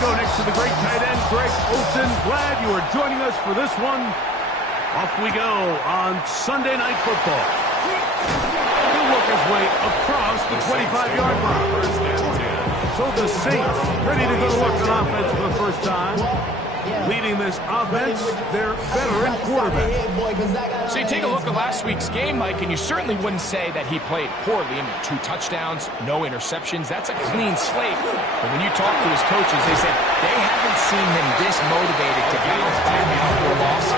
go next to the great tight end, Greg Olsen. Glad you are joining us for this one. Off we go on Sunday Night Football. He'll work his way across the 25-yard line. So the Saints ready to go to work on offense for the first time. Leading this offense, their veteran quarterback. So you take a look at last week's game, Mike, and you certainly wouldn't say that he played poorly. I mean, 2 touchdowns, no interceptions. That's a clean slate. But when you talk to his coaches, they said they haven't seen him this motivated to bounce back after a loss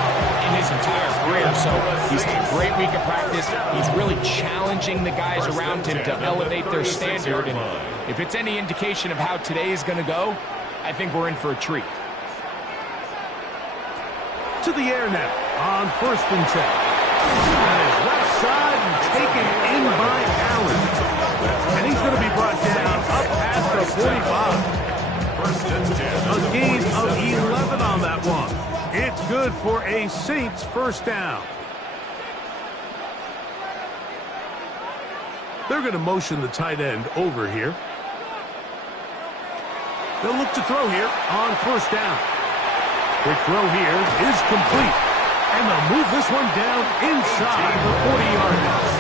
in his entire career. So he's had a great week of practice. He's really challenging the guys around him to elevate their standard. And if it's any indication of how today is going to go, I think we're in for a treat. To the air now on 1st and 10. On his left side and taken in by Allen. And he's going to be brought down up past the 45. 1st and 10. A gain of 11 on that one. It's good for a Saints first down. They're going to motion the tight end over here. They'll look to throw here on 1st down. Quick throw here is complete. And they'll move this one down inside the 40-yard line.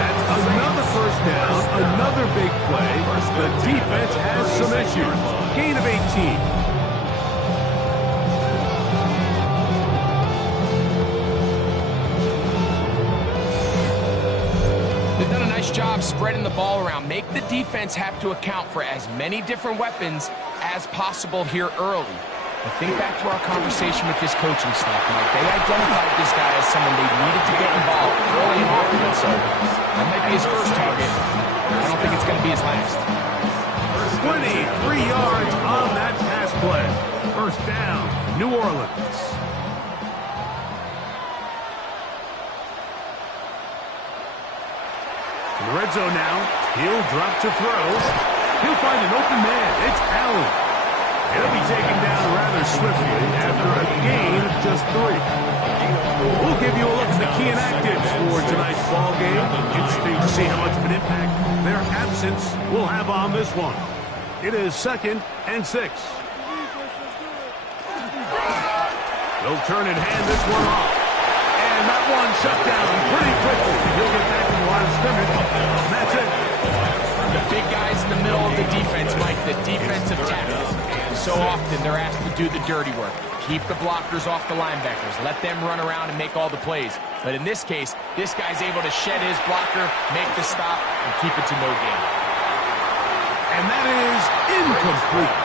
That's another first down, another big play. The defense has some issues. Gain of 18. Job spreading the ball around. Make the defense have to account for as many different weapons as possible here early. But think back to our conversation with this coaching staff, Mike. They identified this guy as someone they needed to get involved early and often. So that might be his first target. I don't think it's going to be his last. 23 yards on that pass play. First down, New Orleans. In the red zone now, he'll drop to throw. He'll find an open man. It's Allen. He'll be taken down rather swiftly after a gain of just 3. We'll give you a look at the key inactives for tonight's ball game. Interesting to see how much of an impact their absence will have on this one. It is 2nd and 6. They'll turn and hand this one off. And that one shut down pretty quickly. He'll get back to the line of scrimmage. And that's it. The big guys in the middle of the defense, Mike, the defensive tackles. So often they're asked to do the dirty work. Keep the blockers off the linebackers. Let them run around and make all the plays. But in this case, this guy's able to shed his blocker, make the stop, and keep it to no gain. And that is incomplete.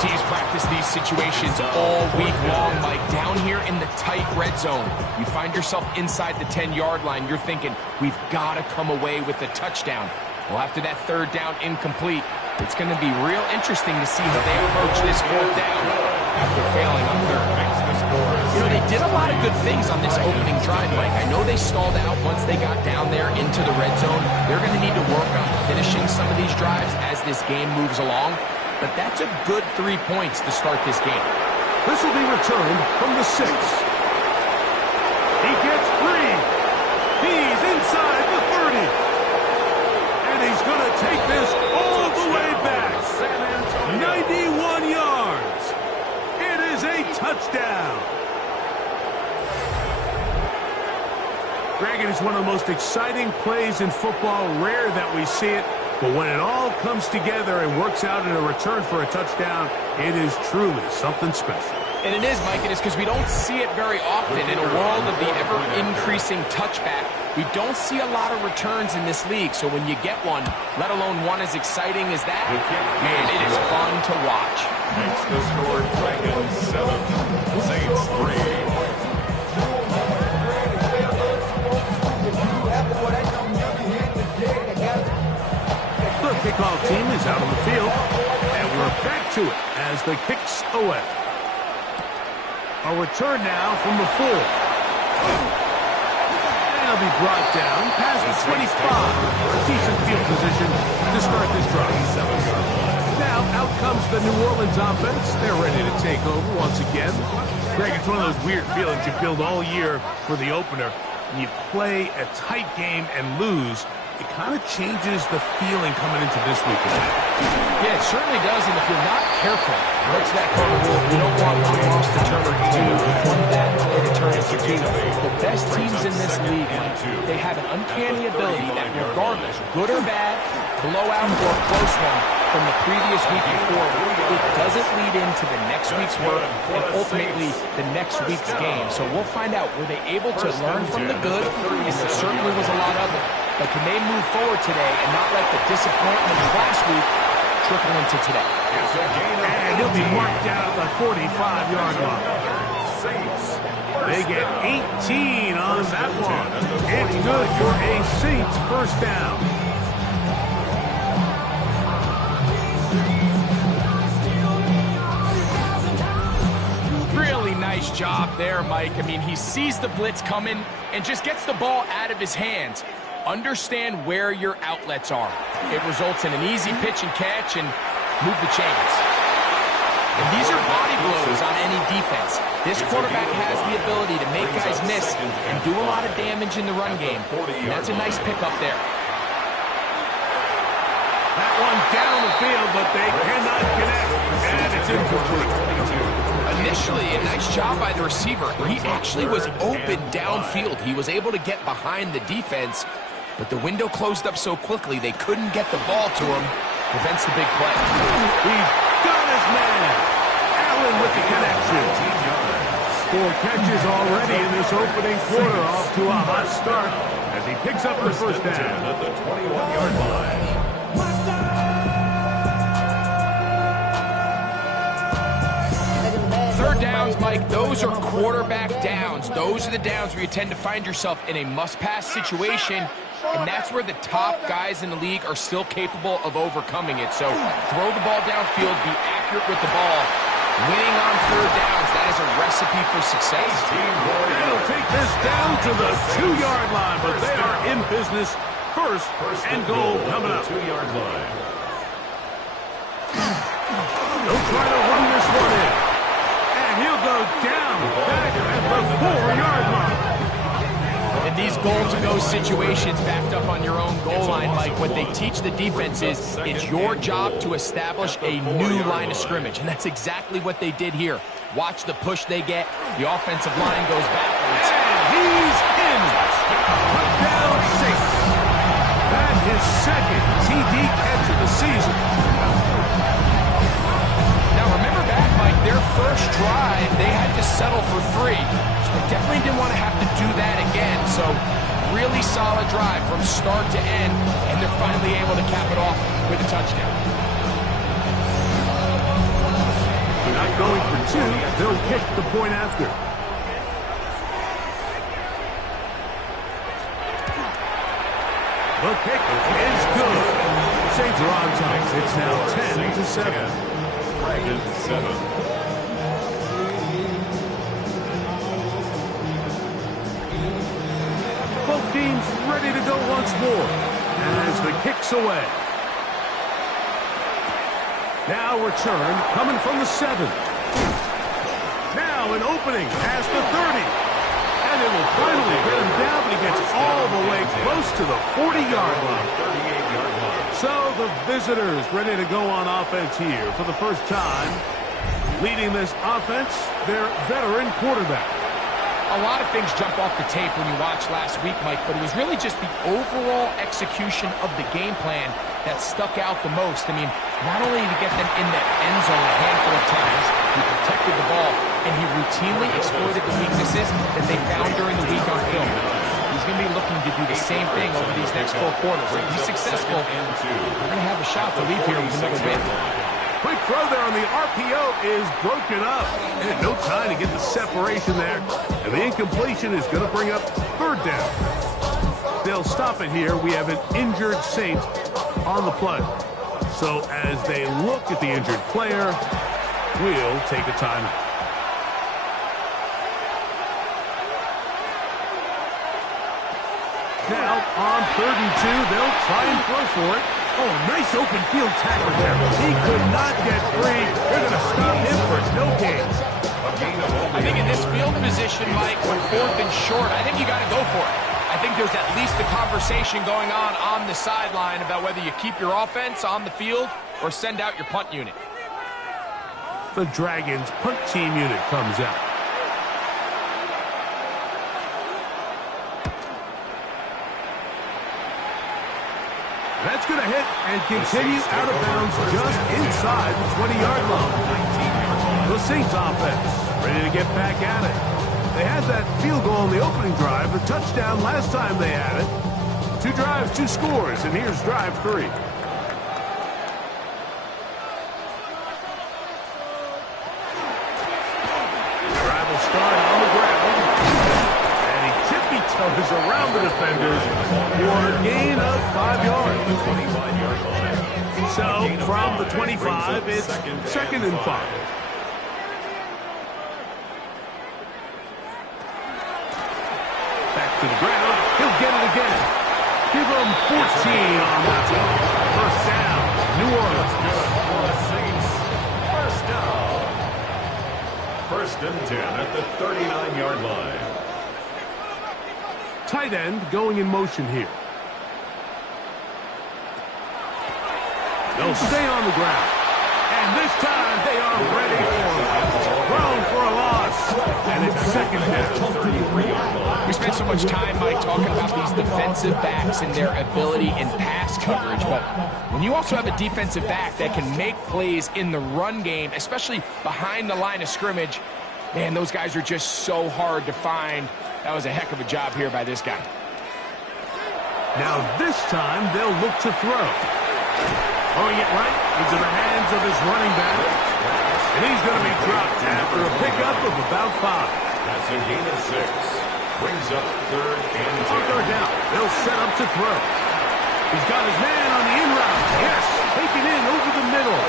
Teams practice these situations all week long, Mike. Down here in the tight red zone, you find yourself inside the 10-yard line. You're thinking, we've got to come away with a touchdown. Well, after that 3rd down incomplete, it's going to be real interesting to see how they approach this 4th down after failing on 3rd. You know, they did a lot of good things on this opening drive, Mike. I know they stalled out once they got down there into the red zone. They're going to need to work on finishing some of these drives as this game moves along. But that's a good 3 points to start this game. This will be returned from the 6. He gets free. He's inside the 30. And he's going to take this all the way back. 91 yards. It is a touchdown. Greg, it is one of the most exciting plays in football. Rare that we see it. But when it all comes together and works out in a return for a touchdown, it is truly something special. And it is, Mike, it is because we don't see it very often in a world of the ever-increasing touchback. We don't see a lot of returns in this league, so when you get one, let alone one as exciting as that, man, it is fun to watch. Makes the score Dragons 7, Saints 3. The kickoff team is out on the field, and we're back to it as the kicks away. A return now from the 4. And he'll be brought down past the 25. Decent field position to start this drive. Now out comes the New Orleans offense. They're ready to take over once again. Greg, it's one of those weird feelings you build all year for the opener. And you play a tight game and lose. it kind of changes the feeling coming into this week. Yeah, it certainly does, and if you're not careful, what's that cardinal rule? You don't want one loss to turn into one bad play to turn into two. The best teams in this league, they have an uncanny ability that regardless, good or bad, blowout or close one from the previous week before, it doesn't lead into the next week's work and ultimately the next week's game. So we'll find out, were they able to learn from the good? And there certainly was a lot of it. But can they move forward today and not let the disappointment of last week trickle into today? And he'll be marked down at the 45-yard line. They get 18 on that one. It's good for a Saints first down. Really nice job there, Mike. I mean, he sees the blitz coming and just gets the ball out of his hands. Understand where your outlets are. It results in an easy pitch and catch and move the chains. And these are body blows on any defense. This quarterback has the ability to make guys miss and do a lot of damage in the run game. And that's a nice pickup there. That one down the field, but they cannot connect. And it's incomplete. Initially, a nice job by the receiver. He actually was open downfield. He was able to get behind the defense, but the window closed up so quickly they couldn't get the ball to him. Prevents the big play. He's got his man. Allen with the connection. 4 catches already in this opening quarter, off to a hot start as he picks up the first down at the 21-yard line. Third downs, Mike, those are quarterback downs. Those are the downs where you tend to find yourself in a must-pass situation, and that's where the top guys in the league are still capable of overcoming it. So throw the ball downfield, be accurate with the ball. Winning on third downs, that is a recipe for success. They'll take this down to the 2-yard line, but they are in business. First and goal coming up. 2-yard line. They'll try to run this one in. He'll go down back at the 4-yard line. In these goal-to-go situations backed up on your own goal line, Mike, what they teach the defense is it's your job to establish a new line of scrimmage, and that's exactly what they did here. Watch the push they get. The offensive line goes backwards. And he's in. Touchdown Saints. That's his second TD catch of the season. Their first drive, they had to settle for 3. So they definitely didn't want to have to do that again. So really solid drive from start to end, and they're finally able to cap it off with a touchdown. They're not going for 2. They'll kick the point after. The kick is good. Saints are on top. It's now 10-7. Dragon 7. Both teams ready to go once more as the kick's away. Now return coming from the 7. Now an opening past the 30. And it will finally get him down, but he gets all the way close to the 40-yard line. 38-yard line. So the visitors ready to go on offense here for the first time. Leading this offense, their veteran quarterback. A lot of things jump off the tape when you watch last week, Mike, but it was really just the overall execution of the game plan that stuck out the most. I mean, not only did he get them in the end zone a handful of times, he protected the ball, and he routinely exploited the weaknesses that they found during the week on film. He's going to be looking to do the same thing over these next 4 quarters. If he's successful, they're going to have a shot to leave here with another win. Quick throw there on the RPO is broken up. And no time to get the separation there. And the incompletion is going to bring up third down. They'll stop it here. We have an injured Saint on the play. So as they look at the injured player, we'll take a timeout. Now, on 3rd and 2, they'll try and throw for it. Oh, nice open field tackle there. He could not get free. They're going to stop him for no gain. I think in this field position, Mike, when 4th and short, I think you got to go for it. I think there's at least a conversation going on the sideline about whether you keep your offense on the field or send out your punt unit. The Dragons punt team unit comes out. That's going to hit and continue out of bounds just inside the 20-yard line. The Saints offense ready to get back at it. They had that field goal on the opening drive, the touchdown last time they had it. 2 drives, 2 scores, and here's drive 3. Drive will start on the ground. And he tippy-toes around the defenders for a gain of 5 yards. So, from the 25, it's 2nd and 5. Back to the ground. He'll get it again. Give him 14 on that one. First down, New Orleans. Good for the Saints. First down. 1st and 10 at the 39-yard line. Tight end going in motion here. They'll stay on the ground. And this time they are ready for it. Thrown for a loss. And it's 2nd down. We spent so much time, Mike, talking about these defensive backs and their ability in pass coverage. But when you also have a defensive back that can make plays in the run game, especially behind the line of scrimmage, man, those guys are just so hard to find. That was a heck of a job here by this guy. Now this time they'll look to throw. Throwing it right into the hands of his running back. And he's going to be dropped after a pickup of about 5. That's a gain of 6. Brings up 3rd and 10. On 3rd down, they'll set up to throw. He's got his man on the in route. Yes, taken in over the middle.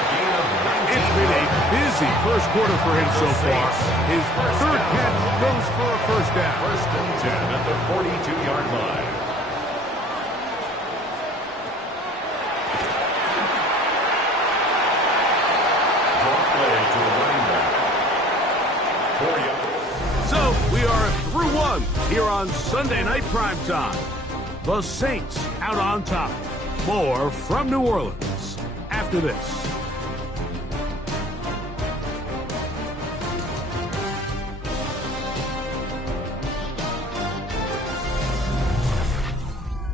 It's been a busy first quarter for him so far. His 3rd catch goes for a first down. 1st and 10 at the 42-yard line. So, we are through 1 here on Sunday Night Primetime. The Saints out on top. More from New Orleans after this.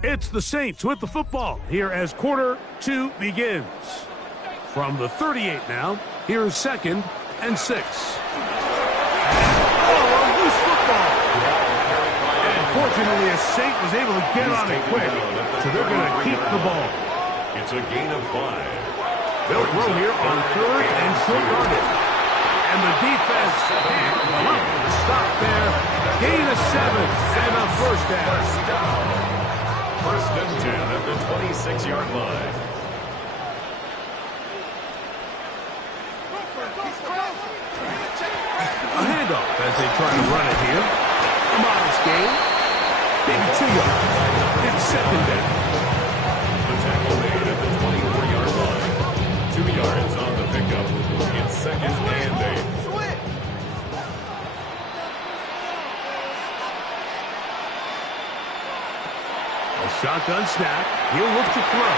It's the Saints with the football here as quarter 2 begins. From the 38 now, here's 2nd and 6. Fortunately, a Saint was able to get on it quick, so they're going to keep the ball. It's a gain of 5. They'll throw here on 3rd and short yardage. And the defense can't stop there. Gain of 7 and a first down. 1st and 10 at the 26-yard line. A handoff as they try to run it here. A modest gain. Maybe 2 yards. It's 2nd down. The tackle made at the 24-yard line. 2 yards on the pickup. It's 2nd and 8. A shotgun snap. He'll look to throw.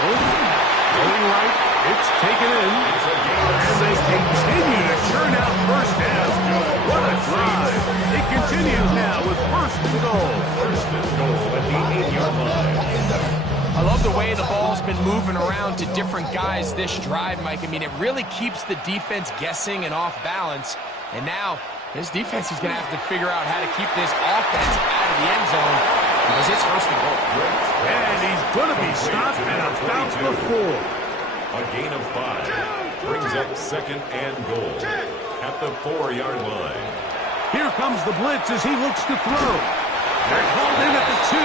Going right. It's taken in. And they continue to churn out first down. What a drive. It continues now with 1st and goal. 1st and goal at the 8-yard line. I love the way the ball's been moving around to different guys this drive, Mike. I mean, it really keeps the defense guessing and off balance. And now, this defense is going to have to figure out how to keep this offense out of the end zone because it's 1st and goal. And he's going to be stopped at about the 4. A gain of 5. Brings up 2nd and goal at the 4-yard line. Here comes the blitz as he looks to throw. They're called in at the 2.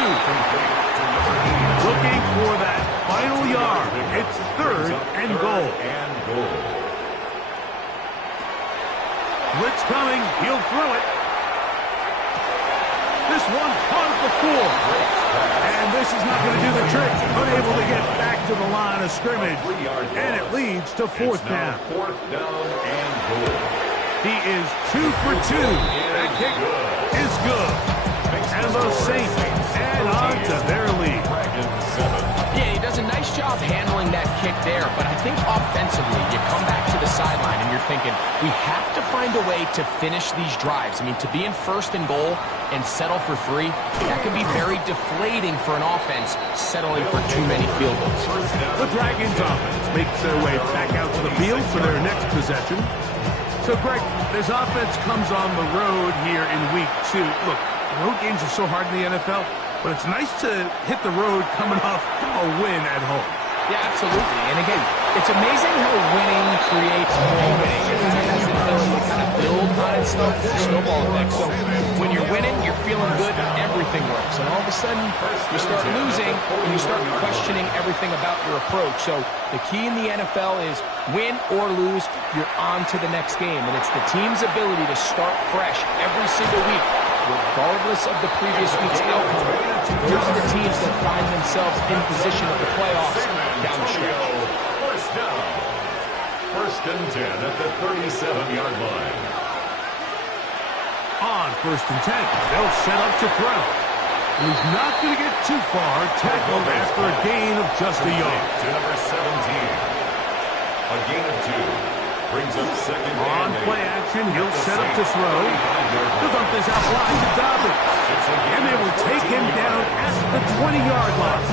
Looking for that final yard. It's 3rd and goal. Blitz coming. He'll throw it. This one caught at the 4. And this is not going to do the trick. Unable to get back to the line of scrimmage. And it leads to 4th down. 4th down and goal. He is 2 for 2. That kick is good. And the Saints add on We have to find a way to finish these drives. I mean, to be in first and goal and settle for 3, that can be very deflating for an offense settling for too many field goals. The Dragons offense makes their way back out to the field for their next possession. So, Greg, this offense comes on the road here in week 2. Look, road games are so hard in the NFL, but it's nice to hit the road coming off a win at home. Yeah, absolutely. And again, it's amazing how winning creates more winning. It has the ability to kind of build on itself. It's a snowball effect. So when you're winning, you're feeling good, everything works. And all of a sudden, you start losing, and you start questioning everything about your approach. So the key in the NFL is win or lose, you're on to the next game. And it's the team's ability to start fresh every single week, regardless of the previous week's outcome. Those are the teams that find themselves in position of the playoffs down the stretch. First down. First and 10 at the 37-yard line. On first and 10, they'll set up to throw. And he's not going to get too far. Tackled after a gain of just a yard. To number 17. A gain of 2. Brings up second On and play action, he'll set up to throw. He'll dump this out wide to Dobbins. And they will take him down at the 20-yard line.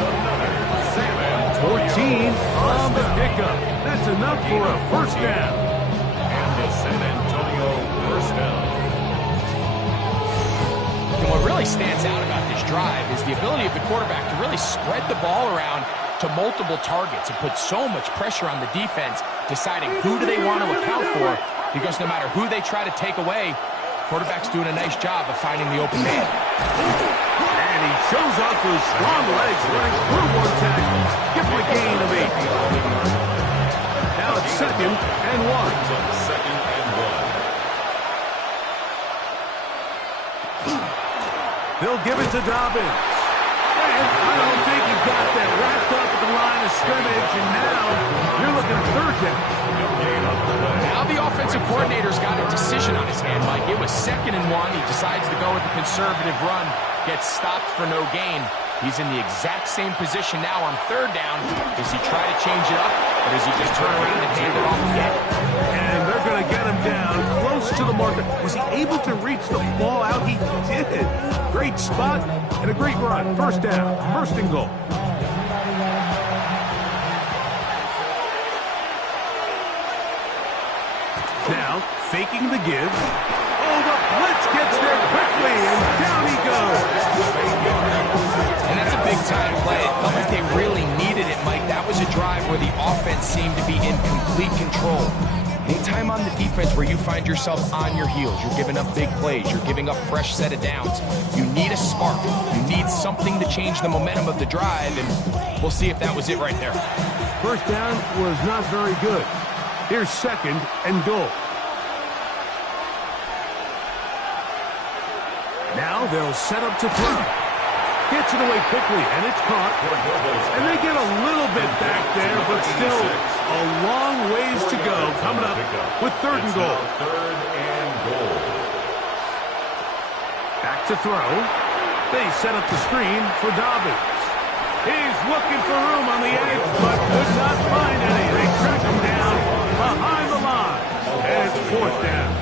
14 on the pickup. That's enough for a first down. And the San Antonio first down. And what really stands out about this drive is the ability of the quarterback to really spread the ball around to multiple targets and put so much pressure on the defense, deciding who do they want to account for, because no matter who they try to take away, quarterback's doing a nice job of finding the open man. And he shows off those strong legs running through one tackle. Give him a gain of 8. Now it's second and 1. Second and 1. They'll give it to Dobbins. And I don't think he got that wrapped up at the line of scrimmage, and now you're looking at third down. Now the offensive coordinator's got a decision on his hand, Mike. It was second and 1. He decides to go with a conservative run, gets stopped for no gain. He's in the exact same position now on third down. Does he try to change it up, or does he just turn around and hand it off again? And they're going to get him down close to the marker. Was he able to reach the ball out? He did. Great spot and a great run. First down, first and goal. Now, faking the give. Oh, the blitz gets there quickly, and down he goes. And that's a big-time play. It felt like they really needed it, Mike. That was a drive where the offense seemed to be in complete control. Anytime on the defense where you find yourself on your heels, you're giving up big plays, you're giving up fresh set of downs, you need a spark. You need something to change the momentum of the drive, and we'll see if that was it right there. First down was not very good. Here's second and goal. Now they'll set up to throw. Gets it away quickly, and it's caught. And they get a little bit back there, but still a long ways to go coming up with third and goal. Third and goal. Back to throw. They set up the screen for Dobbins. He's looking for room on the edge, but could not find any. They track him down behind the line. And it's fourth down.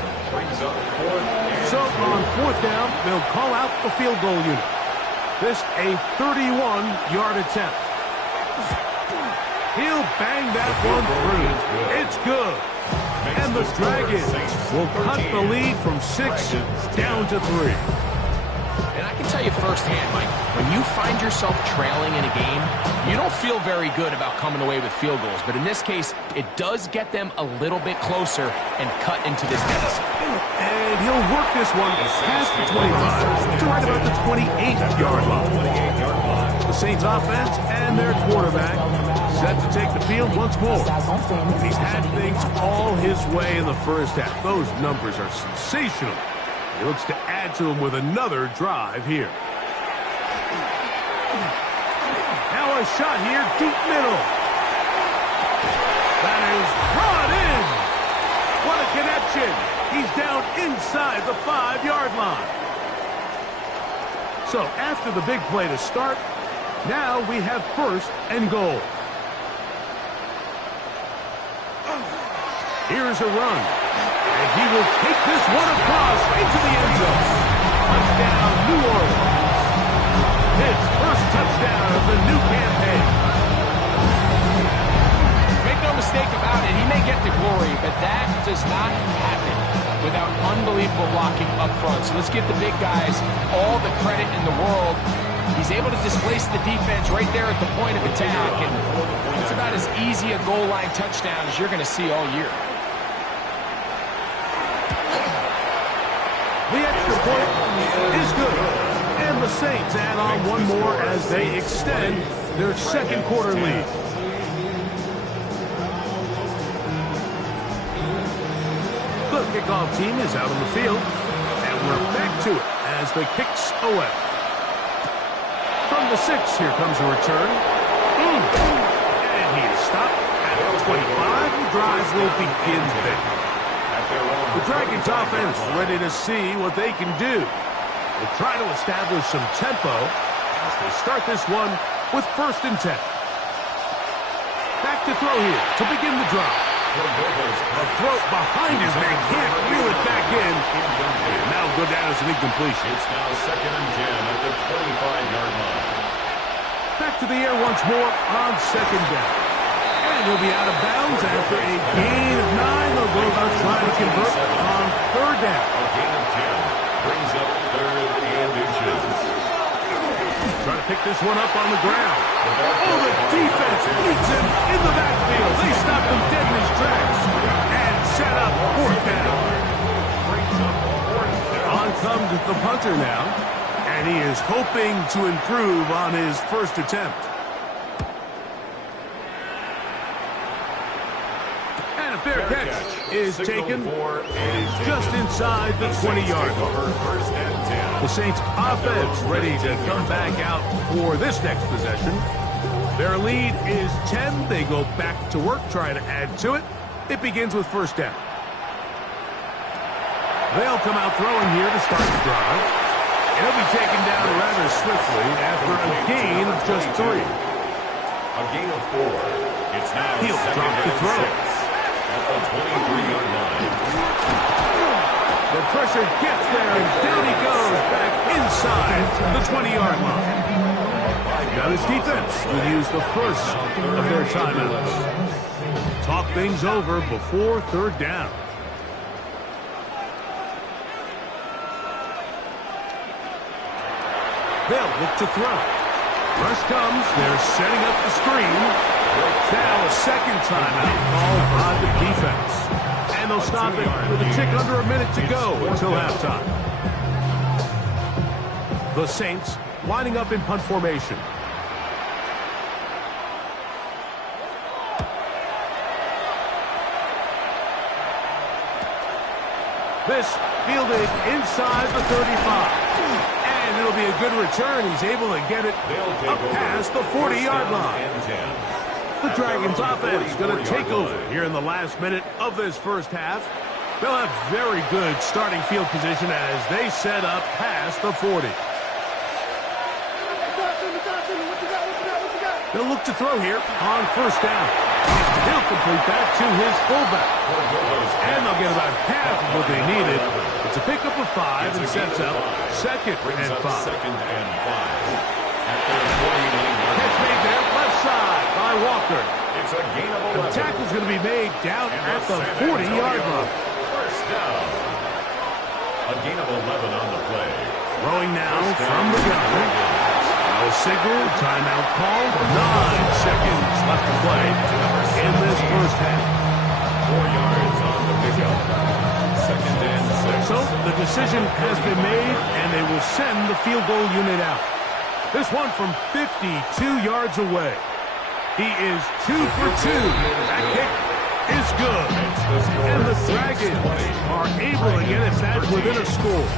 So on fourth down, they'll call out the field goal unit. This a 31-yard attempt. He'll bang that one through. It's good. And the Dragons will cut the lead from 6 down to 3. And I can tell you firsthand, Mike, when you find yourself trailing in a game, you don't feel very good about coming away with field goals. But in this case, it does get them a little bit closer and cut into this deficit. And he'll work this one past the 25 to right about the 28-yard line. The Saints offense and their quarterback set to take the field once more. He's had things all his way in the first half. Those numbers are sensational. He looks to add to them with another drive here. Now a shot here, deep middle. That is brought in. What a connection. He's down inside the 5-yard line. So after the big play to start, now we have first and goal. Here's a run. And he will take this one across into the end zone. Touchdown, New Orleans. His first touchdown of the new campaign. Make no mistake about it, he may get the glory, but that does not happen without unbelievable blocking up front. So let's give the big guys all the credit in the world. He's able to displace the defense right there at the point of attack, and it's about as easy a goal line touchdown as you're going to see all year. The extra point is good. And the Saints add on one more as they extend their second quarter lead. The kickoff team is out on the field, and we're back to it as the kicks away. From the 6, here comes a return. And he is stopped at 25. The drive will begin there. The Dragons offense ready to see what they can do. They'll try to establish some tempo as they start this one with 1st and 10. Back to throw here to begin the drive. A throw behind his man, can't reel it back in. And now go down as an incompletion. It's now 2nd and 10 at the 25-yard line. Back to the air once more on 2nd down. And he'll be out of bounds after a gain of 9. They'll go about trying to convert on 3rd down. A gain of 10 brings up 3rd and inches. Trying to pick this one up on the ground. Oh, the defense meets him in the backfield. They stop him dead in his tracks and set up 4th down. On comes the punter now, and he is hoping to improve on his first attempt. And a fair catch is taken just inside the 20-yard line. The Saints offense ready to come back out for this next possession. Their lead is 10. They go back to work, trying to add to it. It begins with 1st down. They'll come out throwing here to start the drive. He'll be taken down rather swiftly after a gain of just 3. A gain of 4. It's now He'll drop to throw. At the 23-yard line. The pressure gets there, and down he goes back inside the 20-yard line. Now this defense will use the first of their timeouts. Talk things over before 3rd down. They'll look to throw. Rush comes. They're setting up the screen. Now a 2nd timeout called by the defense. And they'll stop it with a tick under a minute to go until halftime. The Saints lining up in punt formation. This fielded inside the 35. And it'll be a good return. He's able to get it up past the 40-yard line. The Dragons offense going to take over here in the last minute of this first half. They'll have very good starting field position as they set up past the 40. They'll look to throw here on 1st down. He'll complete that to his fullback. And they'll get about half of what they needed. It's a pickup of 5 and sets up 2nd and 5. Catch made there, left side by Walker. It's a gain of 11. The tackle's going to be made down at the 40-yard line. First down. A gain of 11 on the play. Throwing now from the gun. Now a signal, timeout called. 9 seconds left to play in this first half. 4 yards on the pickup. 2nd and 6. So the decision has been made, and they will send the field goal unit out. This one from 52 yards away. He is 2 for 2. That kick is good. And the Dragons are able to get it back within a score.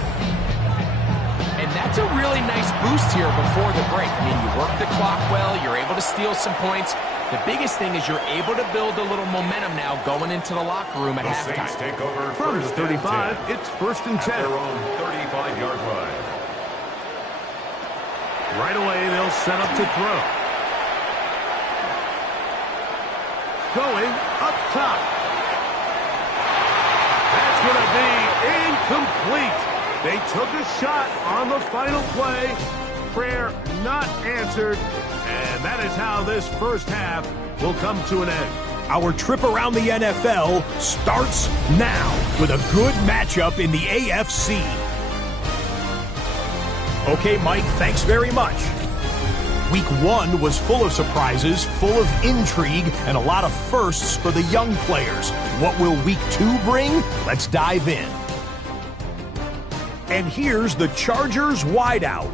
And that's a really nice boost here before the break. I mean, you work the clock well, you're able to steal some points. The biggest thing is you're able to build a little momentum now going into the locker room at halftime. Take over from the 35, it's 1st and 10. Their own 35-yard line. Right away, they'll set up to throw. Going up top. That's It's going to be incomplete. They took a shot on the final play. Prayer not answered. And that is how this first half will come to an end. Our trip around the NFL starts now with a good matchup in the AFC. Okay, Mike, thanks very much. Week 1 was full of surprises, full of intrigue, and a lot of firsts for the young players. What will Week 2 bring? Let's dive in. And here's the Chargers wideout.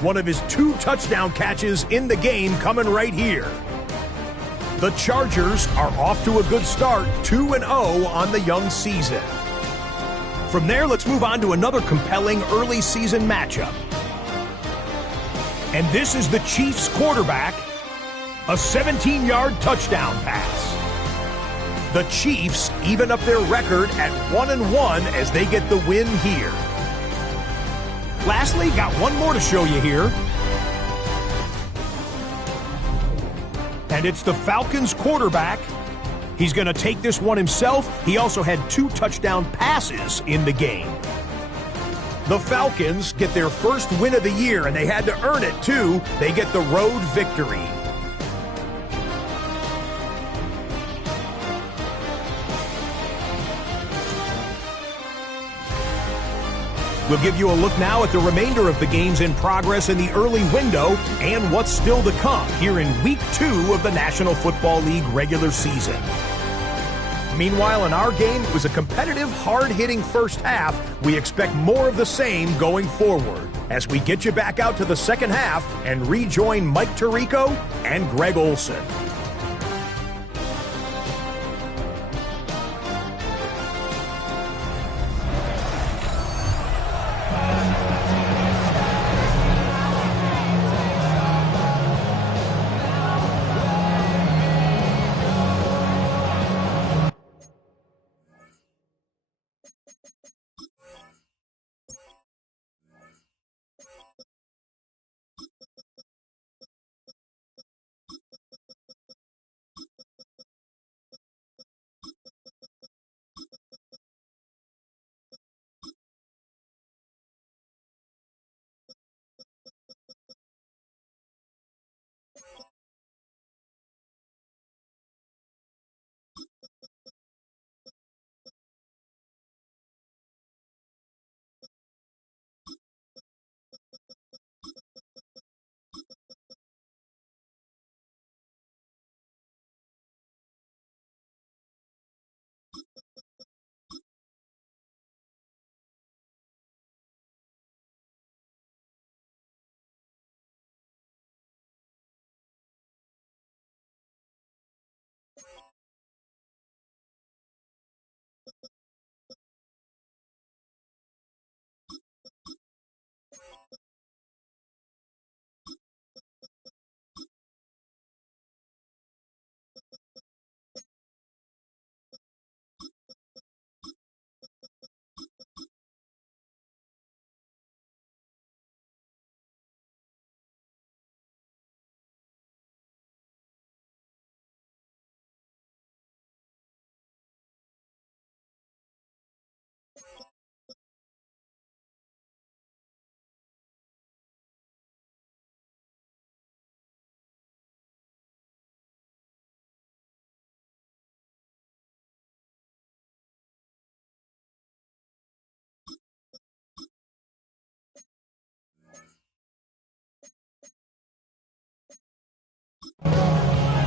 One of his 2 touchdown catches in the game coming right here. The Chargers are off to a good start, 2-0 on the young season. From there, let's move on to another compelling early season matchup. And this is the Chiefs quarterback, a 17-yard touchdown pass. The Chiefs even up their record at 1-1 as they get the win here. Lastly, got one more to show you here. And it's the Falcons quarterback. He's going to take this one himself. He also had 2 touchdown passes in the game. The Falcons get their first win of the year, and they had to earn it, too. They get the road victory. We'll give you a look now at the remainder of the games in progress in the early window and what's still to come here in Week 2 of the National Football League regular season. Meanwhile, in our game, it was a competitive, hard-hitting first half. We expect more of the same going forward as we get you back out to the second half and rejoin Mike Tirico and Greg Olson.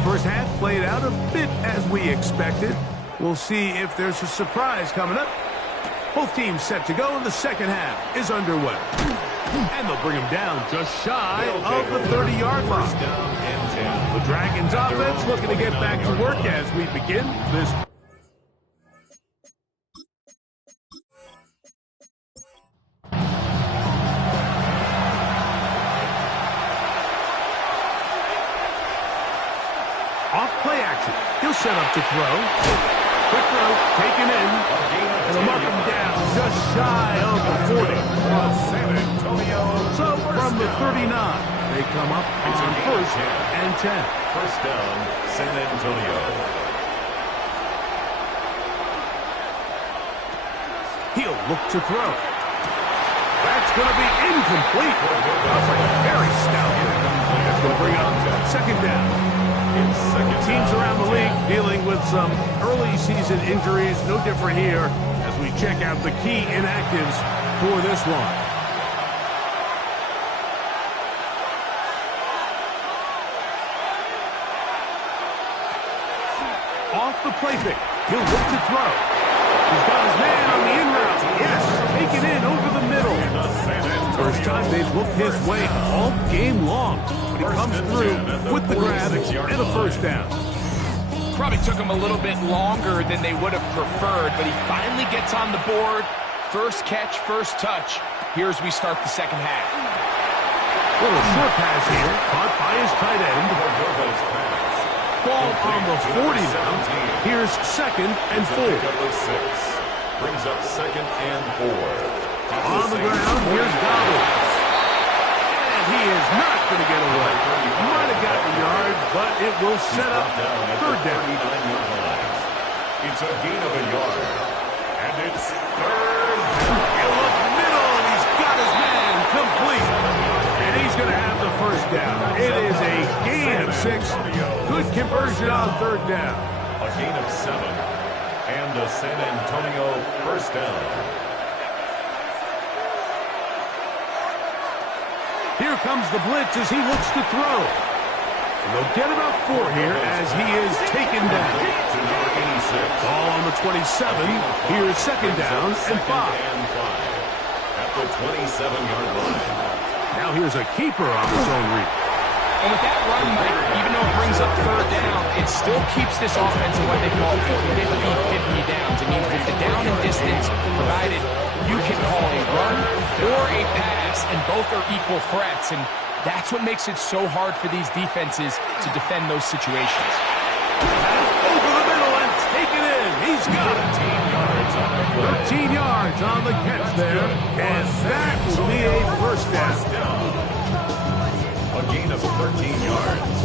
First half played out a bit as we expected. We'll see if there's a surprise coming up. Both teams set to go, and the second half is underway. And they'll bring him down just shy of the 30-yard line. The Dragons offense looking to get back to work as we begin this. Off play action. He'll set up to throw. Quick throw, taken in. And they'll mark him down just shy of the 40. So from the 39, they come up on first and 10. First down, San Antonio. look to throw. That's going to be incomplete. That's like very stout. That's going to bring up second down. Teams around the league dealing with some early season injuries. No different here as we check out the key inactives for this one. Off the play fake. He'll look to throw. He's got his man on the in route. Yes, take it in over the middle. First time they've looked his way all game long. But he comes through with the grab and a first down. Probably took him a little bit longer than they would have preferred, but he finally gets on the board. First catch, first touch. Here as we start the second half. Little short pass here, caught by his tight end. Ball on the 40 now. Here's second and 4. Brings up second and 4. On the ground, here's Dobbins. And he is not going to get away. Might have got the yard, but it will set up third down. It's a gain of a yard. And it's third down. In the middle, and he's got his man complete. And he's going to have the first down. It is a gain of 6. Good conversion on third down. A gain of 7. And a San Antonio first down. Here comes the blitz as he looks to throw. And they'll get about 4 here as he is taken down. Ball on the 27. Here's second down and 5. At the 27-yard line. Now here's a keeper on his own read. And with that run, Mike, even though it brings up third down, it still keeps this offense in what they call 50-50 downs. It means with the down and distance provided, you can call a run or a pass, and both are equal threats. And that's what makes it so hard for these defenses to defend those situations. Over the middle and take it in. He's got it. 13 yards on the catch there, and that will be a first down. A gain of 13 yards.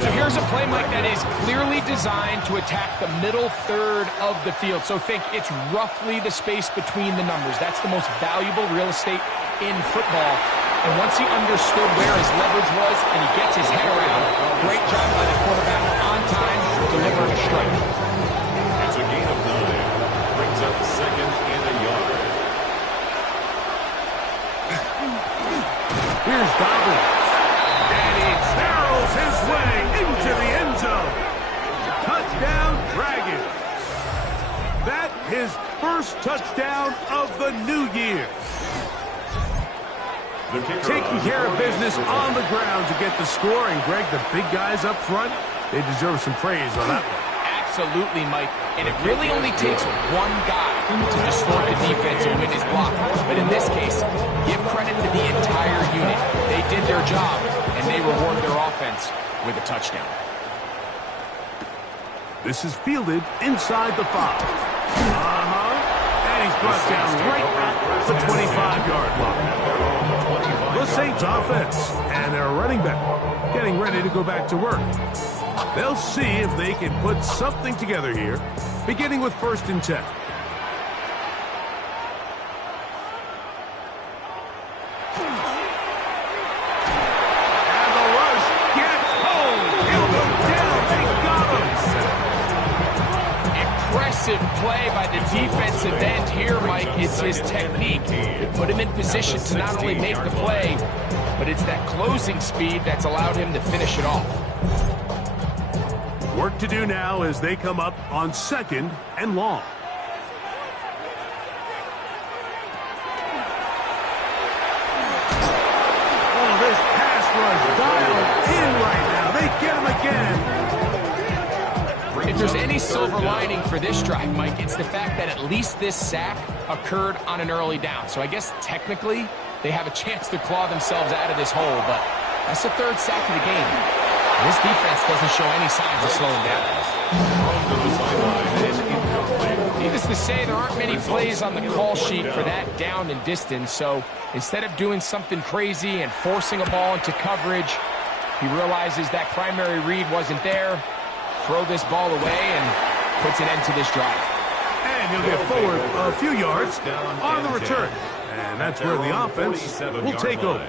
So here's a play, Mike, that is clearly designed to attack the middle third of the field. So think it's roughly the space between the numbers. That's the most valuable real estate in football. And once he understood where his leverage was and he gets his head around, great job by the quarterback on time, delivering a strike. It's a gain of 9. Brings up second and a yard. Here's Dobbins. And he barrels his way into the end zone. Touchdown, Dragons. That his first touchdown of the new year. Taking care of business on the ground to get the score. And, Greg, the big guys up front, they deserve some praise on that one. Absolutely, Mike. And it really only takes one guy to distort the defense and win his block. But in this case, give credit to the entire unit. They did their job, and they reward their offense with a touchdown. This is fielded inside the 5. And he's brought down right at the 25-yard line. The Saints offense and their running back getting ready to go back to work. They'll see if they can put something together here, beginning with 1st and 10. And the rush gets home. He'll go down. They got him. Impressive play by the defensive end here, Mike. It's his technique. It put him in position to not only make the play, but it's that closing speed that's allowed him to finish it off. Work to do now as they come up on 2nd and long. Oh, this pass rush dialed in right now. They get him again. If there's any silver lining for this drive, Mike, it's the fact that at least this sack occurred on an early down. So I guess technically they have a chance to claw themselves out of this hole, but that's the 3rd sack of the game. This defense doesn't show any signs of slowing down. Needless to say, there aren't many plays on the call sheet for that down and distance, so instead of doing something crazy and forcing a ball into coverage, he realizes that primary read wasn't there, throw this ball away, and puts an end to this drive. And he'll get forward a few yards on the return. And that's where the offense will take over.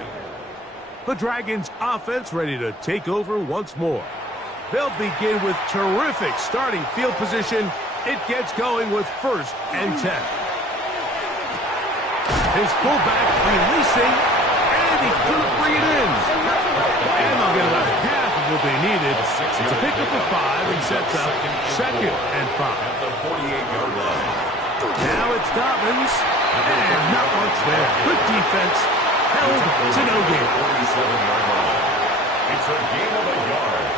The Dragons offense ready to take over once more. They'll begin with terrific starting field position. It gets going with 1st and 10. His fullback releasing, and he's going to bring it in. And they'll get about half of what they needed. It's a pickup of 5 and sets up 2nd and 5. At the 48-yard line. Now it's Dobbins, and not much there. Good defense, held to no gain. 47-yard line. It's a gain of a yard,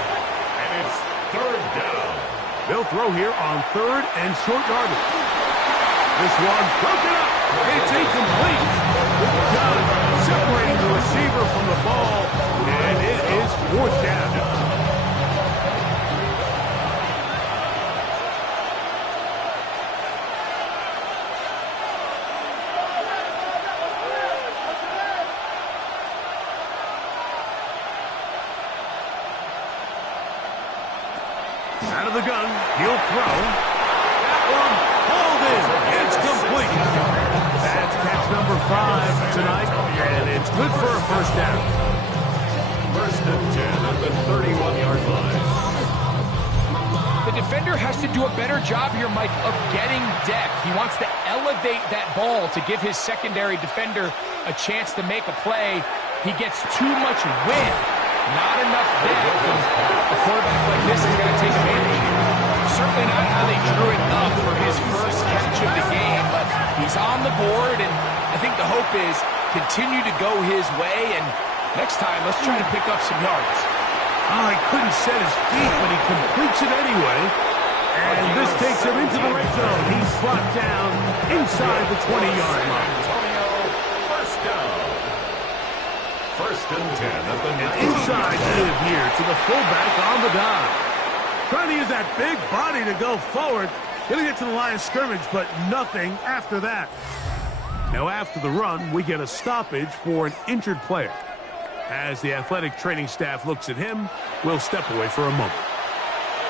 and it's 3rd down. They'll throw here on 3rd and short yardage. This one broken up. It's incomplete. Good job separating the receiver from the ball, and it is 4th down. Out of the gun, he'll throw. That one hauled in. It's complete. That's catch number 5 tonight, and it's good for a 1st down. 1st and 10 at the 31-yard line. The defender has to do a better job here, Mike, of getting depth. He wants to elevate that ball to give his secondary defender a chance to make a play. He gets too much width, not enough depth. A quarterback like this is going to take advantage. Certainly not how they drew it up for his first catch of the game, but he's on the board, and I think the hope is continue to go his way, and next time, let's try to pick up some yards. Oh, he couldn't set his feet, but he completes it anyway. And this takes him into the red zone. He's brought down inside the 20-yard line. Antonio, 1st down. 1st and 10 at the 9. Inside give here to the fullback on the dive. Trying to use that big body to go forward. Going to get to the line of scrimmage, but nothing after that. Now after the run, we get a stoppage for an injured player. As the athletic training staff looks at him, we'll step away for a moment.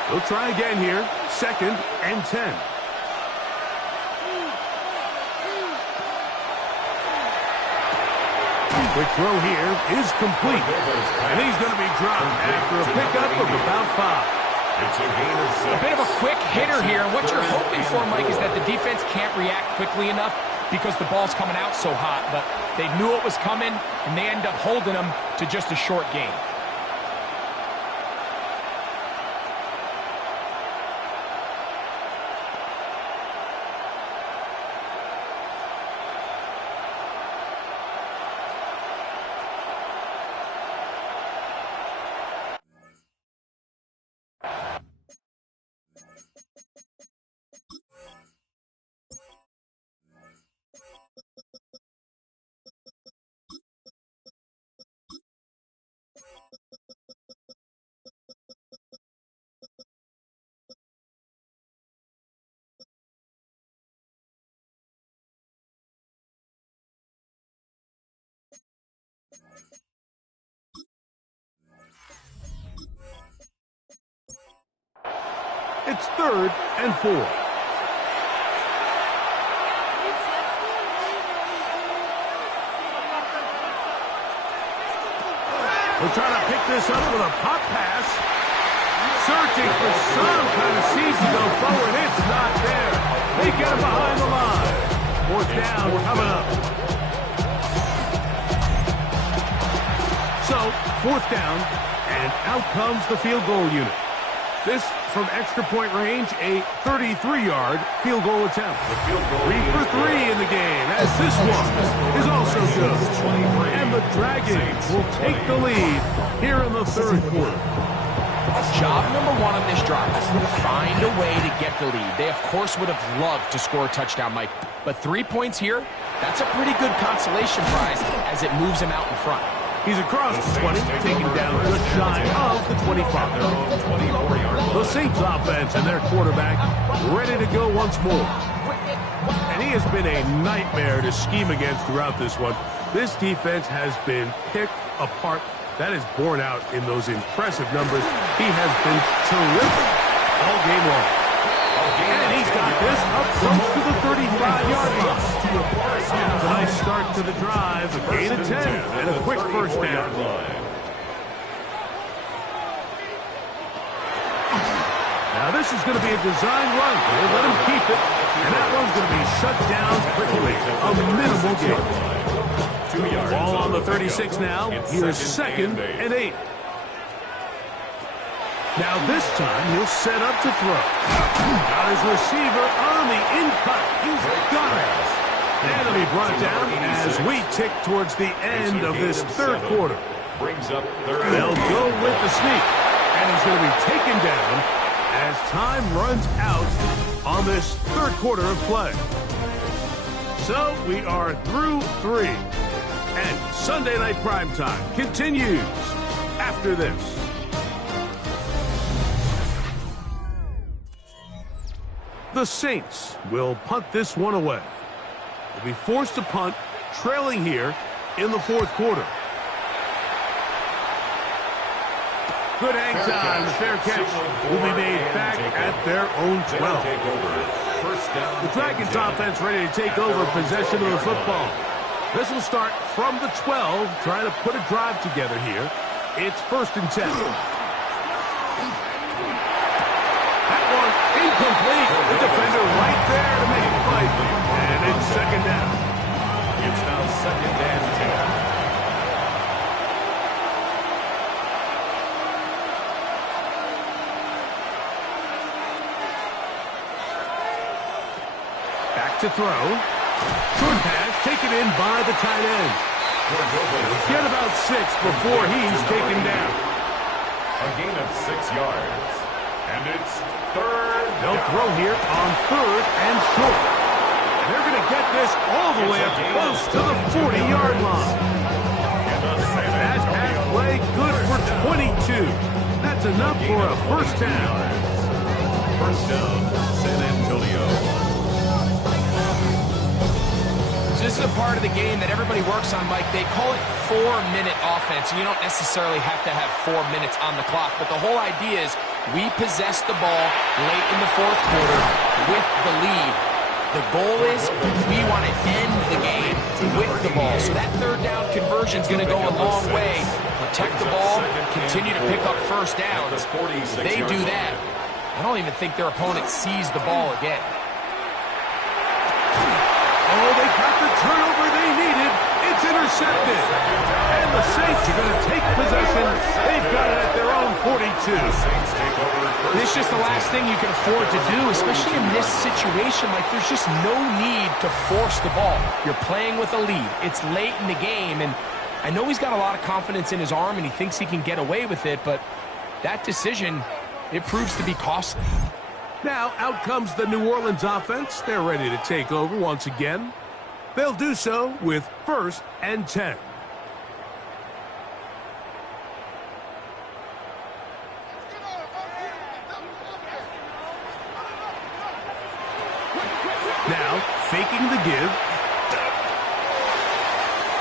We'll try again here, 2nd and 10. Quick throw here is complete. And he's going to be dropped after a pickup of about 5. It's a gain of 6. A bit of a quick hitter here, and what you're hoping for, Mike, is that the defense can't react quickly enough because the ball's coming out so hot, but they knew it was coming, and they end up holding them to just a short gain. It's 3rd and 4. We'll try to pick this up with a pop pass. Searching for some kind of seeds to go forward. It's not there. They get him behind the line. 4th down coming up. So, 4th down, and out comes the field goal unit. This from extra point range, a 33-yard field goal attempt. 3 for 3 in the game, as this one is also good. And the Dragons will take the lead here in the 3rd quarter. Job number 1 on this drive, find a way to get the lead. They, of course, would have loved to score a touchdown, Mike. But 3 points here, that's a pretty good consolation prize as it moves him out in front. He's across the 20, taking down just shy of the 25. The Saints offense and their quarterback ready to go once more. And he has been a nightmare to scheme against throughout this one. This defense has been picked apart. That is borne out in those impressive numbers. He has been terrific all game long. And he's got this up close to the 35-yard line. It's a nice start to the drive. A gain of 10 and a quick first down. Now this is going to be a design run. They'll let him keep it. And that one's going to be shut down quickly. A minimal gain. 2 yards. Ball on the 36 now. Here's second and 8. Now this time he'll set up to throw. Got his receiver on the in-cut. He's got it. And it'll be brought down as we tick towards the end of this third quarter. Brings up third. They'll go with the sneak. And he's going to be taken down as time runs out on this third quarter of play. So we are through 3. And Sunday Night Primetime continues after this. The Saints will punt this one away. They'll be forced to punt, trailing here in the fourth quarter. Good hang time. The fair catch will be made back at their own 12. The Dragons offense ready to take over possession of the football. This will start from the 12, trying to put a drive together here. It's 1st and 10. That one incomplete. The defender right there to make it fight. And it's second down. It's now 2nd and 10. Back to throw. Short pass taken in by the tight end. Get about 6 before he's taken down. A gain of 6 yards. And it's third. They'll throw here on 3rd and short. And they're going to get this all the way up close to the 40-yard line. That pass play good for 22. That's enough for a first down. First down, San Antonio. This is a part of the game that everybody works on, Mike. They call it 4-minute offense. You don't necessarily have to have 4 minutes on the clock, but the whole idea is we possess the ball late in the fourth quarter with the lead. The goal is we want to end the game with the ball. So that third down conversion is going to go a long way. Protect the ball, continue to pick up first downs. If they do that, I don't even think their opponent sees the ball again. Oh, they got the turnover they needed. It's intercepted. And the Saints are going to take possession. They've got it at their own 42. It's just the last thing you can afford to do, especially in this situation. Like, there's just no need to force the ball. You're playing with a lead. It's late in the game, and I know he's got a lot of confidence in his arm, and he thinks he can get away with it, but that decision, it proves to be costly. Now, out comes the New Orleans offense. They're ready to take over once again. They'll do so with 1st and 10. Now, faking the give.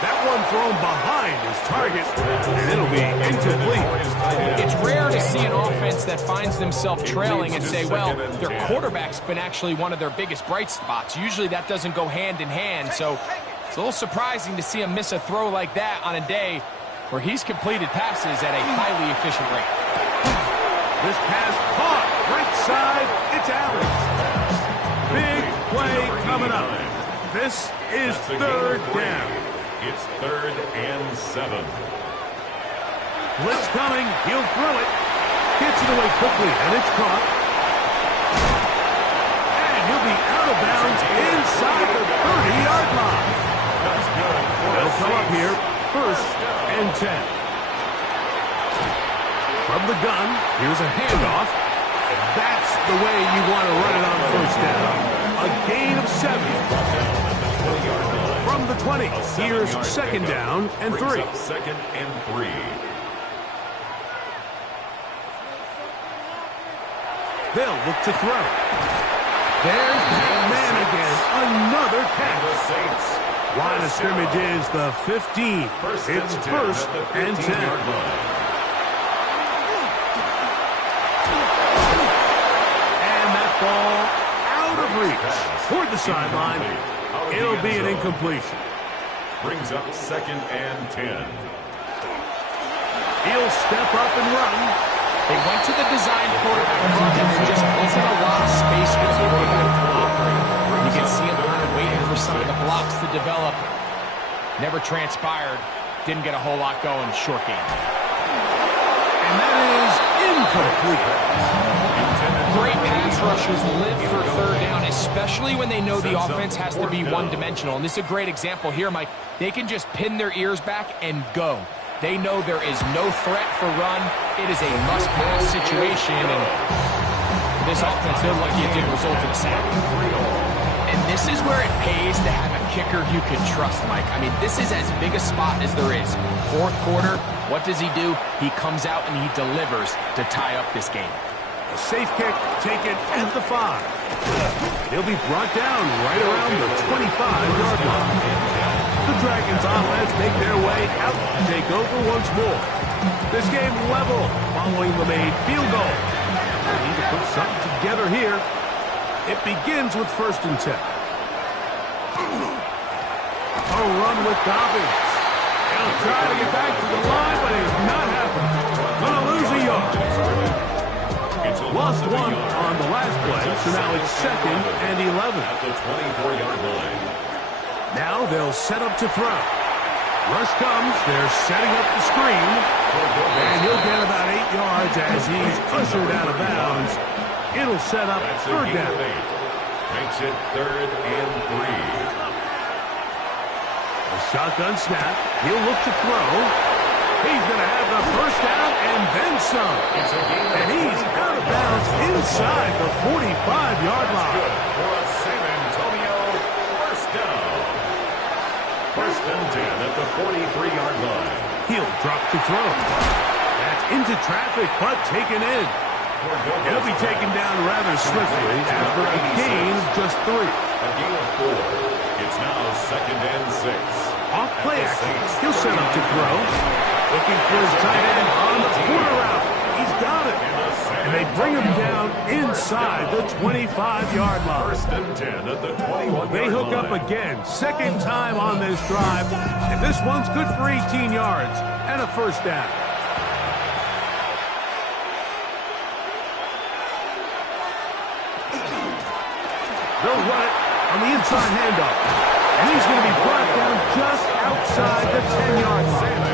That one thrown behind his target, and it'll be incomplete. It's rare to see an offense that finds themselves trailing and say, well, their quarterback's been actually one of their biggest bright spots. Usually that doesn't go hand in hand, so it's a little surprising to see him miss a throw like that on a day where he's completed passes at a highly efficient rate. This pass caught right side. It's Allen. Big play coming up. This is 3rd down. It's 3rd and 7. Blitz coming. He'll throw it. Gets it away quickly, and it's caught. And he'll be out of bounds inside the 30-yard line. They'll come up here 1st and 10. From the gun, here's a handoff. And that's the way you want to run it on 1st down. A gain of 7. From the 20, here's 2nd down and 3. 2nd and 3. They'll look to throw. There's that man again. Another catch. Line of scrimmage is the 15. It's 1st and 10. And that ball toward the sideline. It'll be an incompletion. Brings up 2nd and 10. He'll step up and run. They went to the design quarterback run, and there just wasn't a lot of space for the quarterback to operate. You can see him kind of waiting for some of the blocks to develop. Never transpired. Didn't get a whole lot going. Short game. And that is incomplete. Great pass rushers live for third down, especially when they know the offense has to be one-dimensional. And this is a great example here, Mike. They can just pin their ears back and go. They know there is no threat for run. It is a must-pass situation, and for this offense, they're lucky it didn't result in a sack. And this is where it pays to have a kicker you can trust, Mike. I mean, this is as big a spot as there is. Fourth quarter, what does he do? He comes out and he delivers to tie up this game. A safe kick taken at the 5. He'll be brought down right around the 25-yard line. The Dragons offense make their way out to take over once more. This game level following the made field goal. They need to put something together here. It begins with 1st and 10. A run with Dobbins. He'll try to get back to the line, but it's not happening. Gonna lose a yard. Lost 1 on the last play, so now it's 2nd and 11. At the 24-yard line. Now they'll set up to throw. Rush comes. They're setting up the screen. And he'll get about 8 yards as he's ushered out of bounds. It'll set up 3rd down. Makes it 3rd and 3. A shotgun snap. He'll look to throw. He's going to have the 1st down and then some. And he's out of bounds inside the 45-yard line. For a San Antonio 1st down. 1st and 10 at the 43-yard line. He'll drop to throw. That's into traffic, but taken in. He'll be taken down rather swiftly after a gain of just 3. A gain of 4. It's now 2nd and 6. Off play action. He'll set up to throw. Looking for his tight end on the corner route. He's got it. And they bring him down inside the 25-yard line. 1st and 10 at the 21-yard line. They hook up again. 2nd time on this drive. And this one's good for 18 yards and a 1st down. They'll run it on the inside handoff. And he's going to be brought down just outside the 10-yard line.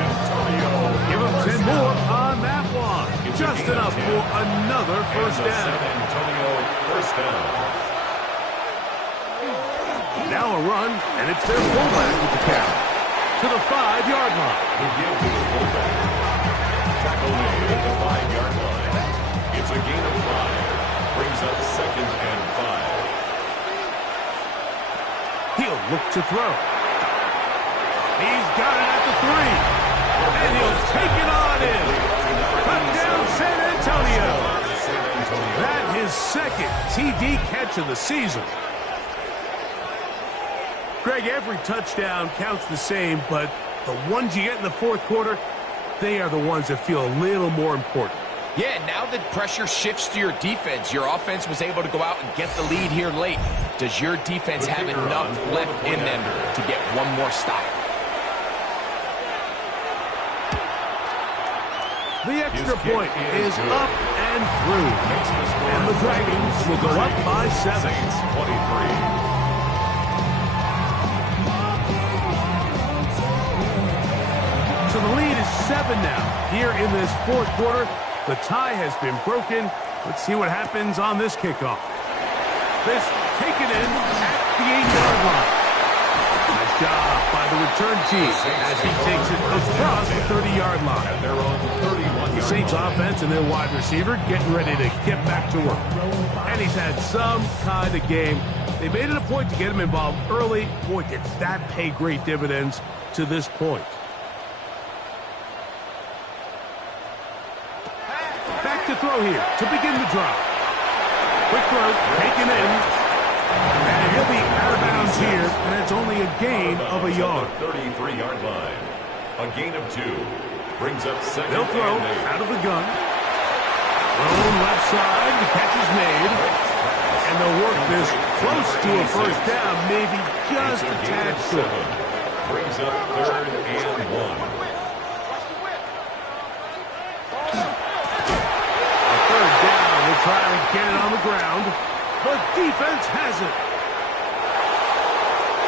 Give him 10 more on that one. Just enough for another 1st down. San Antonio 1st down. Now a run, and it's their fullback with the count. To the 5-yard line. The give to the fullback. Tackle made at the 5-yard line. It's a gain of 5. Brings up 2nd and 5. He'll look to throw. He's got it at the 3. And he'll take it on in. Touchdown, San Antonio. That his 2nd TD catch of the season. Greg, every touchdown counts the same, but the ones you get in the 4th quarter, they are the ones that feel a little more important. Yeah, now that pressure shifts to your defense, your offense was able to go out and get the lead here late. Does your defense have enough left in them to get one more stop? The extra point is up and through. And the Dragons will go up by 7. 23. So the lead is 7 now. Here in this 4th quarter, the tie has been broken. Let's see what happens on this kickoff. This taken in at the 8-yard line. Nice job by the return team as he takes it across the 30-yard line. And they're on 31. The Saints offense and their wide receiver getting ready to get back to work. And he's had some kind of game. They made it a point to get him involved early. Boy, did that pay great dividends to this point. Back to throw here to begin the drive. Quick throw, taken in. And he'll be out of bounds here, and it's only a gain of a yard. 33-yard line. A gain of 2. Brings up 2nd. They'll throw out of the gun. Thrown left side, the catch is made. And they'll work this close to a first down, maybe just a tad short. Brings up 3rd and 1. A 3rd down, we'll try and get it on the ground. The defense has it.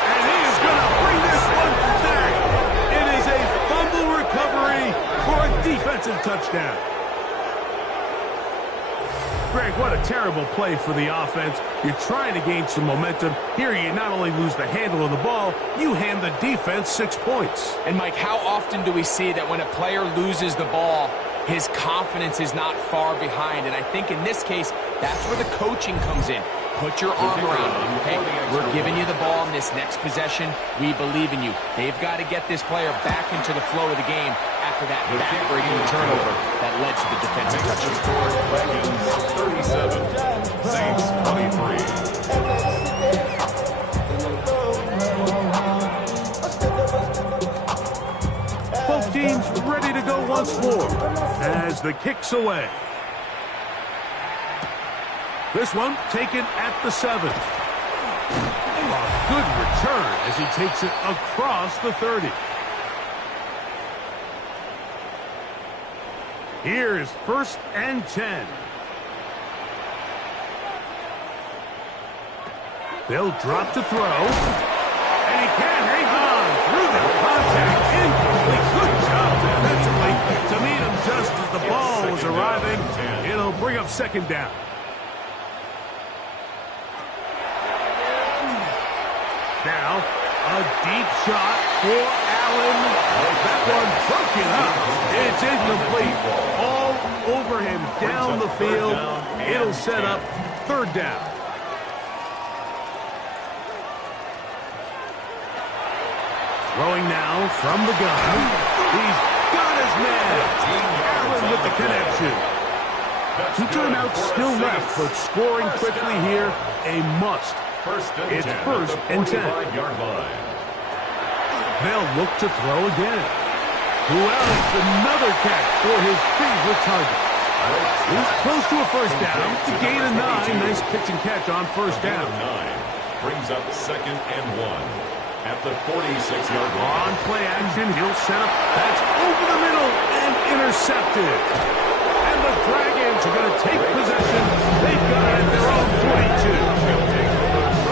And he is going to bring this one back. It is a fumble recovery for a defensive touchdown. Greg, what a terrible play for the offense. You're trying to gain some momentum. Here you not only lose the handle of the ball, you hand the defense 6 points. And Mike, how often do we see that when a player loses the ball, his confidence is not far behind? And I think in this case, that's where the coaching comes in. Put your arm around him. Hey, we're giving you the ball in this next possession. We believe in you. They've got to get this player back into the flow of the game after that back-breaking turnover that led to the defensive touchdown. 37, Saints 23. Both teams ready to go once more as the kick's away. This one taken at the 7. A good return as he takes it across the 30. Here's 1st and 10. They'll drop to throw. And he can't hang on through the contact. Incomplete. Good job defensively to meet him just as the ball was arriving. It'll bring up 2nd down. Now, a deep shot for Allen. That one broken up. It's incomplete. All over him down the field. It'll set up 3rd down. Throwing now from the gun. He's got his man. Allen with the connection. 2 timeouts still left, but scoring quickly here, a must. It's 1st and 10. They'll look to throw again. Wells, another catch for his favorite target. He's close to a first down. To gain a 9. Nice pitch and catch on first down. 9 brings up 2nd and 1 at the 46-yard line. On play action, he'll set up. That's over the middle and intercepted. And the Dragons are going to take possession. They've got it at their own 42.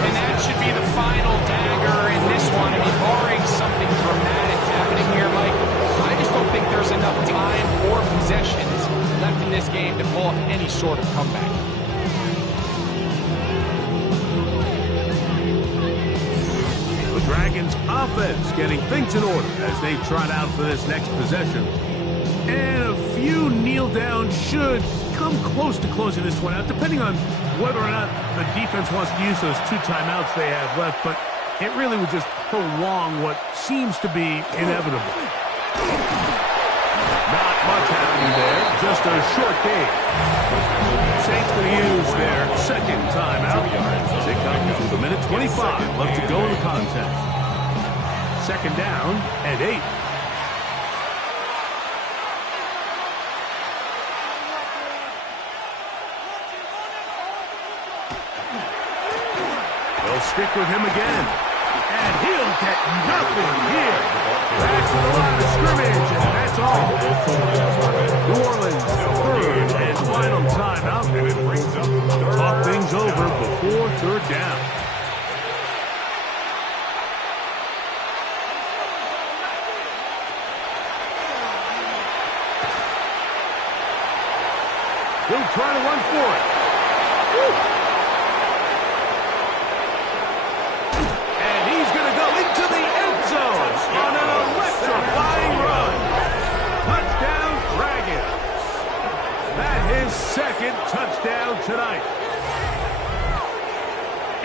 And that should be the final dagger in this one. I mean, barring something dramatic happening here, Mike, I just don't think there's enough time or possessions left in this game to pull off any sort of comeback. The Dragons offense getting things in order as they trot out for this next possession. And a few kneel down should come close to closing this one out, depending on whether or not the defense wants to use those 2 timeouts they have left, but it really would just prolong what seems to be inevitable. Not much happening there, just a short game. Saints going to use their 2nd timeout as it comes with 1:25 left to go in the contest. 2nd down and 8. Stick with him again. And he'll get nothing here. That's the line of scrimmage, and that's all. New Orleans, 3rd and final timeout. And it brings up talk things over before 3rd down. He'll try to run for it. Woo. On an electrifying run. Touchdown, Dragons. That is 2nd touchdown tonight.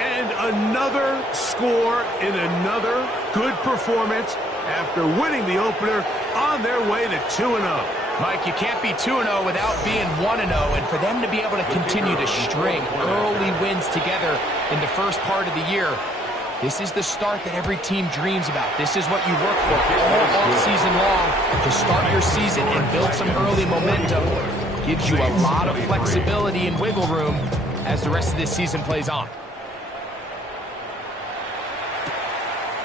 And another score in another good performance after winning the opener on their way to 2-0. Mike, you can't be 2-0 without being 1-0, and for them to be able to continue to string early wins together in the first part of the year, this is the start that every team dreams about. This is what you work for all season long to start your season and build some early momentum. Gives you a lot of flexibility and wiggle room as the rest of this season plays on.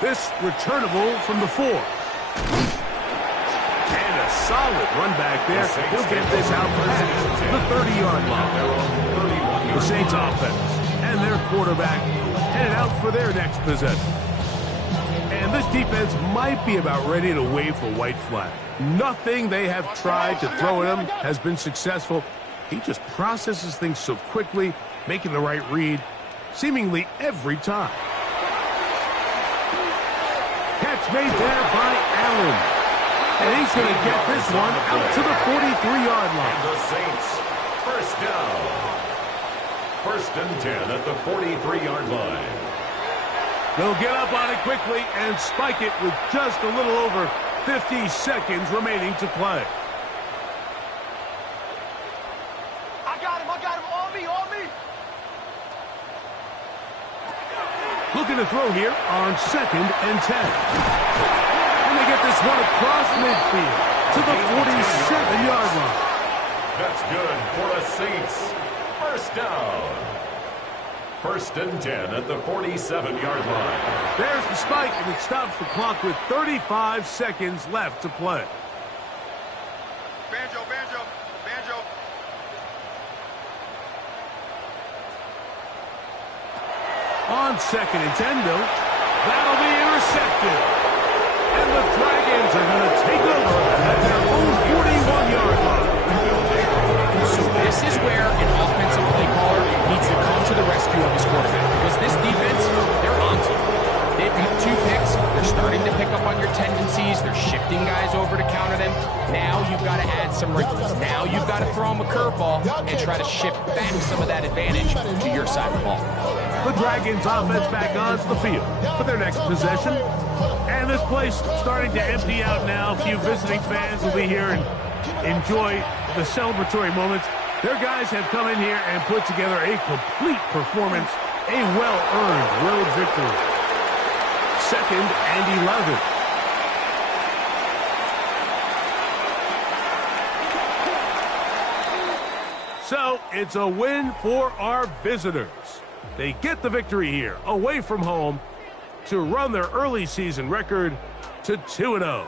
This returnable from the 4. And a solid run back there. He'll get this out past the 30-yard line. The Saints offense and their quarterback headed out for their next possession. And this defense might be about ready to wave the white flag. Nothing they have tried to throw at him has been successful. He just processes things so quickly, making the right read seemingly every time. Catch made there by Allen. And he's going to get this one out to the 43-yard line. And the Saints, first down. 1st and 10 at the 43-yard line. They'll get up on it quickly and spike it with just a little over 50 seconds remaining to play. I got him, on me. Looking to throw here on 2nd and 10. And they get this one across midfield to the 47-yard line. That's good for the Saints. First down. 1st and 10 at the 47-yard line. There's the spike, and it stops the clock with 35 seconds left to play. Banjo. On 2nd and 10, Bill. That'll be intercepted. And the Dragons are going to take over at their own 41-yard line. So this is where an offensive play caller needs to come to the rescue of his quarterback. Because this defense, they're on to you. They've got 2 picks. They're starting to pick up on your tendencies. They're shifting guys over to counter them. Now you've got to add some wrinkles. Now you've got to throw them a curveball and try to shift back some of that advantage to your side of the ball. The Dragons offense back onto the field for their next possession. And this place starting to empty out now. A few visiting fans will be here and enjoy the celebratory moments. Their guys have come in here and put together a complete performance, a well-earned road victory. 2nd and 11. So it's a win for our visitors. They get the victory here, away from home, to run their early season record to 2-0.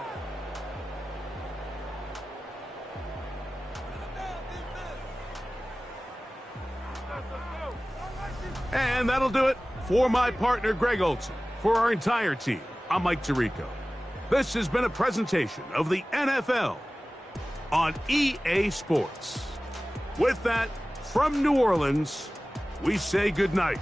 And that'll do it for my partner, Greg Olson. For our entire team, I'm Mike Tirico. This has been a presentation of the NFL on EA Sports. With that, from New Orleans, we say goodnight.